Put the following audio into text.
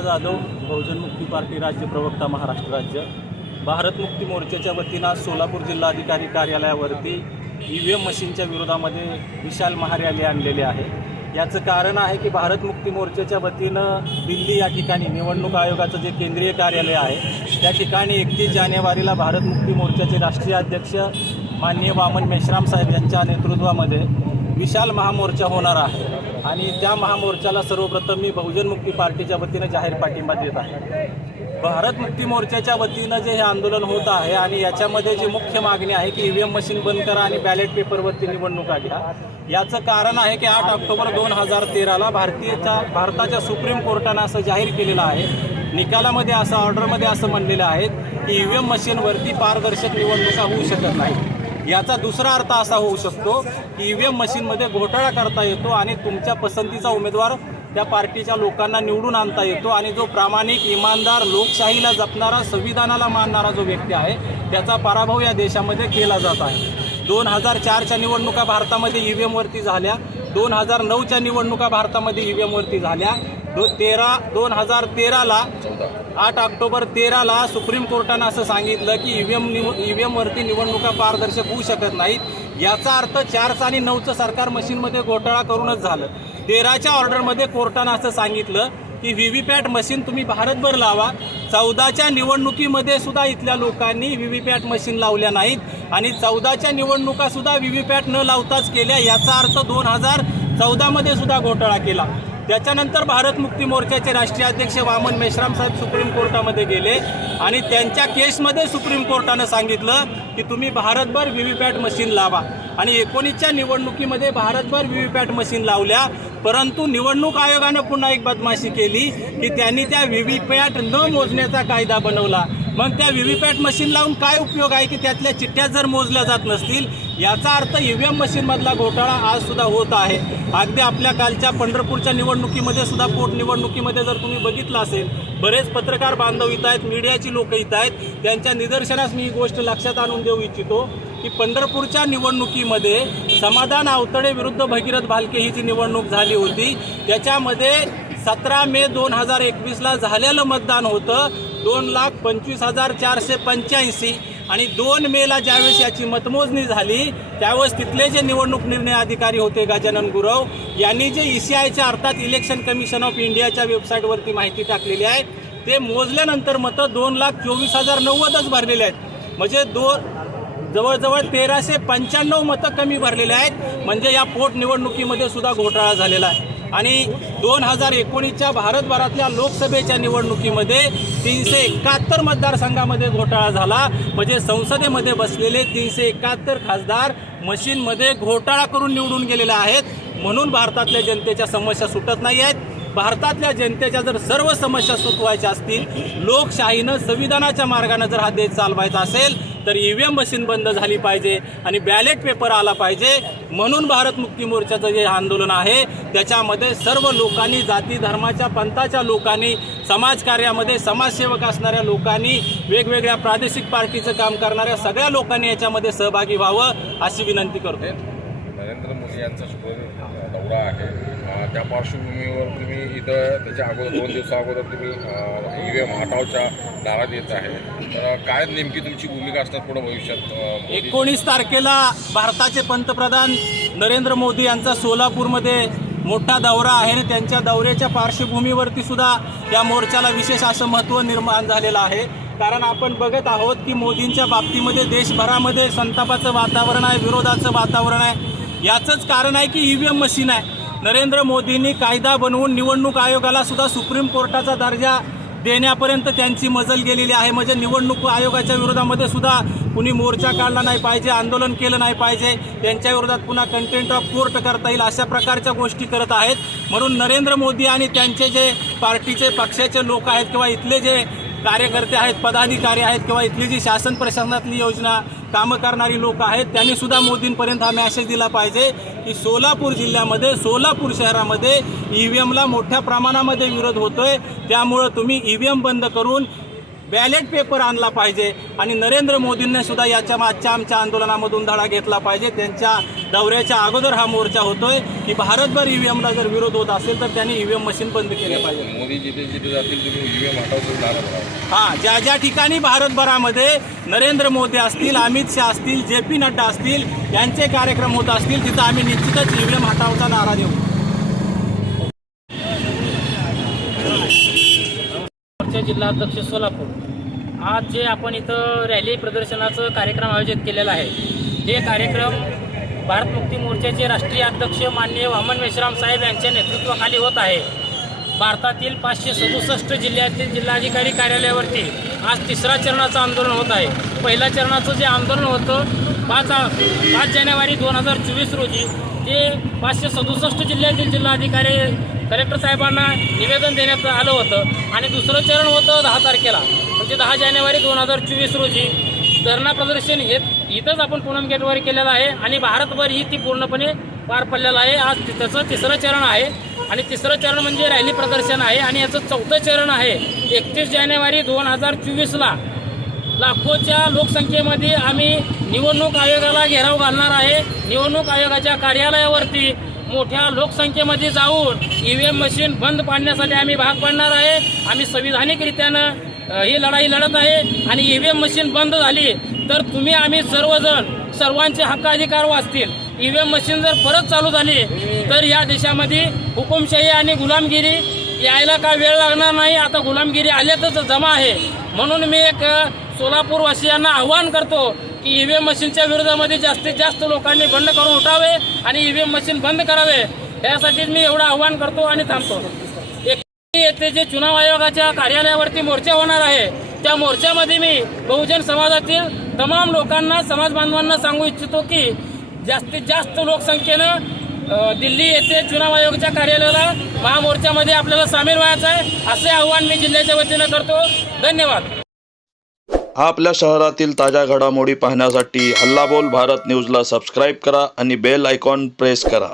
जाधव, बहुजन मुक्ती पार्टी राज्य प्रवक्ता, महाराष्ट्र राज्य. भारत मुक्ती मोर्चाच्या वतीनं सोलापूर जिल्हाधिकारी कार्यालयावरती EVM मशीनच्या विरोधामध्ये विशाल महारॅली आणलेली आहे. याचं कारण आहे की भारत मुक्ती मोर्चाच्या वतीनं दिल्ली या ठिकाणी निवडणूक आयोगाचं जे केंद्रीय कार्यालय आहे त्या ठिकाणी 31 जानेवारीला भारत मुक्ती मोर्चाचे राष्ट्रीय अध्यक्ष माननीय वामन मेश्राम साहेब यांच्या नेतृत्वामध्ये विशाल महामोर्चा होणार आहे आणि त्या महामोर्चाला सर्वप्रथम मी बहुजन मुक्ती पार्टीच्या वतीनं जाहीर पाठिंबा देत आहे. भारत मुक्ती मोर्चाच्या वतीनं जे हे आंदोलन होत आहे आणि याच्यामध्ये जी मुख्य मागणी आहे की EVM मशीन बंद करा आणि बॅलेट पेपरवरती निवडणुका घ्या. याचं कारण आहे की 8 ऑक्टोबर 2013ला भारताच्या सुप्रीम कोर्टानं असं जाहीर केलेलं आहे, निकालामध्ये असं ऑर्डरमध्ये असं म्हणलेलं आहे की EVM मशीनवरती पारदर्शक निवडणुका होऊ शकत नाही. याचा दुसरा अर्थ असा होऊ शकतो की EVM मशीनमध्ये घोटाळा करता येतो आणि तुमच्या पसंतीचा उमेदवार त्या पार्टीच्या लोकांना निवडून आणता येतो आणि जो प्रामाणिक, इमानदार, लोकशाहीला जपणारा, संविधानाला मानणारा जो व्यक्ती आहे त्याचा पराभव या देशामध्ये केला जात आहे. 2004च्या निवडणुका भारतामध्ये EVM वरती झाल्या, 2009च्या निवडणुका भारतामध्ये EVM वरती झाल्या. 2013ला 8 ऑक्टोबर 13ला सुप्रीम कोर्टानं असं सांगितलं की EVM वरती निवडणुका पारदर्शक होऊ शकत नाहीत. याचा अर्थ 4चं आणि 9चं सरकार मशीनमध्ये घोटाळा करूनच झालं. 13च्या ऑर्डरमध्ये कोर्टानं असं सांगितलं की VVPAT मशीन तुम्ही भारतभर लावा. 14च्या निवडणुकीमध्ये सुद्धा इथल्या लोकांनी VVPAT मशीन लावल्या नाहीत आणि 14च्या निवडणुका सुद्धा VVPAT न लावताच केल्या. याचा अर्थ 2014मध्ये सुद्धा घोटाळा केला. त्याच्यानंतर भारत मुक्ती मोर्चाचे राष्ट्रीय अध्यक्ष वामन मेश्राम साहेब सुप्रीम कोर्टामध्ये गेले आणि त्यांच्या केसमध्ये सुप्रीम कोर्टानं सांगितलं की तुम्ही भारतभर VVPAT मशीन लावा आणि 19च्या निवडणुकीमध्ये भारतभर VVPAT मशीन लावल्या. परंतु निवडणूक आयोगानं पुन्हा एक बदमाशी केली की त्यांनी त्या VVPAT न मोजण्याचा कायदा बनवला. मग त्या VVPAT मशीन लावून काय उपयोग आहे की त्यातल्या चिठ्ठ्या जर मोजल्या जात नसतील. याचा अर्थ EVM मशीनमधला घोटाळा आज सुद्धा होत आहे. अगदी आपल्या कालच्या पंढरपूरच्या निवडणुकीमध्ये सुद्धा पोटनिवडणुकीमध्ये जर तुम्ही बघितलं असेल, बरेच पत्रकार बांधव इथं आहेत, मीडियाची लोक इथं आहेत, त्यांच्या निदर्शनास मी ही गोष्ट लक्षात आणून देऊ इच्छितो की पंढरपूरच्या निवडणुकीमध्ये समाधान आवतडे विरुद्ध भगीरथ भालके ही जी निवडणूक झाली होती त्याच्यामध्ये 17 मे 2021ला झालेलं मतदान होतं 2,25,485 आणि 2 मेला ज्यावेळेस याची मतमोजणी झाली त्यावेळेस तिथले जे निवडणूक निर्णय अधिकारी होते गजानन गुरव यांनी जे ECIच्या अर्थात इलेक्शन कमिशन ऑफ इंडियाच्या वेबसाईटवरती माहिती टाकलेली आहे ते मोजल्यानंतर मतं 2,24,090च भरलेले आहेत. म्हणजे जवळजवळ 1,395 मतं कमी भरलेले आहेत. म्हणजे या पोटनिवडणुकीमध्ये सुद्धा घोटाळा झालेला आहे. आणि 2019च्या भारतभरातल्या लोकसभेच्या निवडणुकीमध्ये 371 मतदारसंघामध्ये घोटाळा झाला. म्हणजे संसदेमध्ये बसलेले 371 खासदार मशीनमध्ये घोटाळा करून निवडून गेलेले आहेत. म्हणून भारतातल्या जनतेच्या समस्या सुटत नाही आहेत. भारतातल्या जनतेच्या जर सर्व समस्या सुटवायच्या असतील, लोकशाहीनं संविधानाच्या मार्गाने जर हा देश चालवायचा असेल तर EVM मशीन बंद झाली पाहिजे आणि बॅलेट पेपर आला पाहिजे. म्हणून भारत मुक्ती मोर्चाचं जे आंदोलन आहे त्याच्यामध्ये सर्व लोकांनी, जाती धर्माच्या पंथाच्या लोकांनी, समाजकार्यामध्ये समाजसेवक असणाऱ्या लोकांनी, वेगवेगळ्या प्रादेशिक पार्टीचं काम करणाऱ्या सगळ्या लोकांनी याच्यामध्ये सहभागी व्हावं अशी विनंती करतो. नरेंद्र मोदी यांचा दौरा आहे, त्या पार्श्वभूमीवर तुम्ही इथं त्याच्या अगोदर 2 दिवसाअगोदर तुम्ही EVM हटावच्या नारा देत आहे, तर काय नेमकी तुमची भूमिका असणार पुढे भविष्यात? 19 तारखेला भारताचे पंतप्रधान नरेंद्र मोदी यांचा सोलापूरमध्ये मोठा दौरा आहे आणि त्यांच्या दौऱ्याच्या पार्श्वभूमीवरती सुद्धा या मोर्चाला विशेष असं महत्त्व निर्माण झालेलं आहे. कारण आपण बघत आहोत की मोदींच्या बाबतीमध्ये देशभरामध्ये संतापाचं वातावरण आहे, विरोधाचं वातावरण आहे. याचंच कारण आहे की EVM मशीन आहे. नरेंद्र मोदींनी कायदा बनवून निवडणूक आयोगाला सुद्धा सुप्रीम कोर्टाचा दर्जा देण्यापर्यंत त्यांची मजल गेलेली आहे. म्हणजे निवडणूक आयोगाच्या विरोधामध्ये सुद्धा कुणी मोर्चा काढला नाही पाहिजे, आंदोलन केलं नाही पाहिजे, त्यांच्या विरोधात पुन्हा कंटेम्प्ट ऑफ कोर्ट करता येईल अशा प्रकारच्या गोष्टी करत आहेत. म्हणून नरेंद्र मोदी आणि त्यांचे जे पार्टीचे पक्षाचे लोक आहेत किंवा इथले जे कार्यकर्ते आहेत, पदाधिकारी आहेत किंवा इथली जी शासन प्रशासनातली योजना कामं करणारी लोक आहेत त्यांनी सुद्धा मोदींपर्यंत हा मेसेज दिला पाहिजे की सोलापूर जिल्ह्यामध्ये, सोलापूर शहरामध्ये EVMला मोठ्या प्रमाणामध्ये विरोध होतोय. त्यामुळं तुम्ही EVM बंद करून बॅलेट पेपर आणला पाहिजे आणि नरेंद्र मोदींनी सुद्धा याच्या मागच्या आमच्या आंदोलनामधून धडा घेतला पाहिजे. त्यांच्या दौऱ्याच्या अगोदर हा मोर्चा होतोय की भारतभर ईव्हीएमला जर विरोध होत असेल तर त्यांनी ईव्हीएम मशीन बंद केले पाहिजे. मोदी जिथे जिथे जातील तुम्ही ईव्हीएम हटावचं नारा लावा. हा, ज्या ज्या ठिकाणी भारतभरामध्ये नरेंद्र मोदी असतील, अमित शहा असतील, JP नड्डा असतील, यांचे कार्यक्रम होत असतील तिथं आम्ही निश्चितच ईव्हीएम हटावचा नारा देऊ. जिल्हा अध्यक्ष सोलापूर, आज जे आपण इथं रॅली प्रदर्शनाचं कार्यक्रम आयोजित केलेला आहे, हे कार्यक्रम भारत मुक्ती मोर्चाचे राष्ट्रीय अध्यक्ष माननीय वामन मेश्राम साहेब यांच्या नेतृत्वाखाली होत आहे. भारतातील 567 जिल्ह्यातील जिल्हाधिकारी कार्यालयावरती आज तिसरा चरणाचं आंदोलन होत आहे. पहिल्या चरणाचं जे आंदोलन होतं 5 जानेवारी 2024 रोजी ते 567 जिल्ह्यातील जिल्हाधिकारी कलेक्टर साहेबांना निवेदन देण्यात आलं होतं आणि दुसरं चरण होतं 10 तारखेला म्हणजे 10 जानेवारी 2024 रोजी. धरणा प्रदर्शन हे इथंच आपण पूनम गेटवर केलेलं आहे आणि भारतभर ही ती पूर्णपणे पार पडलेलं आहे. आज त्याचं तिसरं चरण आहे आणि तिसरं चरण म्हणजे रॅली प्रदर्शन आहे आणि याचं चौथं चरण आहे. 31 जानेवारी 2024ला लाखोच्या लोकसंख्येमध्ये आम्ही निवडणूक आयोगाला घेराव घालणार आहे. निवडणूक आयोगाच्या कार्यालयावरती मोठ्या लोकसंख्येमध्ये जाऊन ईव्हीएम मशीन बंद पाडण्यासाठी आम्ही भाग पडणार आहे. आम्ही संविधानिकरित्यानं ही लढाई लढत आहे आणि ईव्हीएम मशीन बंद झाली तर तुम्ही आम्ही सर्वांचे हक्क अधिकार वाचतील. ईव्हीएम मशीन जर परत चालू झाली तर या देशामध्ये हुकुमशाही आणि गुलामगिरी यायला काय वेळ लागणार नाही. आता गुलामगिरी आल्यातच जमा आहे. म्हणून मी एक सोलापूरवासियांना आव्हान करतो की ईव्हीएम मशीनच्या विरोधामध्ये जास्तीत जास्त लोकांनी बंड करून उठावे आणि ईव्हीएम मशीन बंद करावे. यासाठीच मी एवढं आव्हान करतो आणि थांबतो. येथे जे चुनाव आयोगाच्या कार्यालयावरती मोर्चा होणार आहे त्या मोर्चामध्ये मी बहुजन समाजातील तमाम लोकांना, समाज बांधवांना सांगू इच्छितो की जास्तीत जास्त लोकसंख्येनं दिल्ली येथे चुनाव आयोगाच्या कार्यालयाला महामोर्चामध्ये आपल्याला सामील व्हायचं आहे असे आव्हान मी जिल्ह्याच्या वतीनं करतो. धन्यवाद. आपल्या शहरातील ताज्या घडामोडी पाहण्यासाठी हल्ला बोल भारत न्यूजला सबस्क्राईब करा आणि बेल आयकॉन प्रेस करा.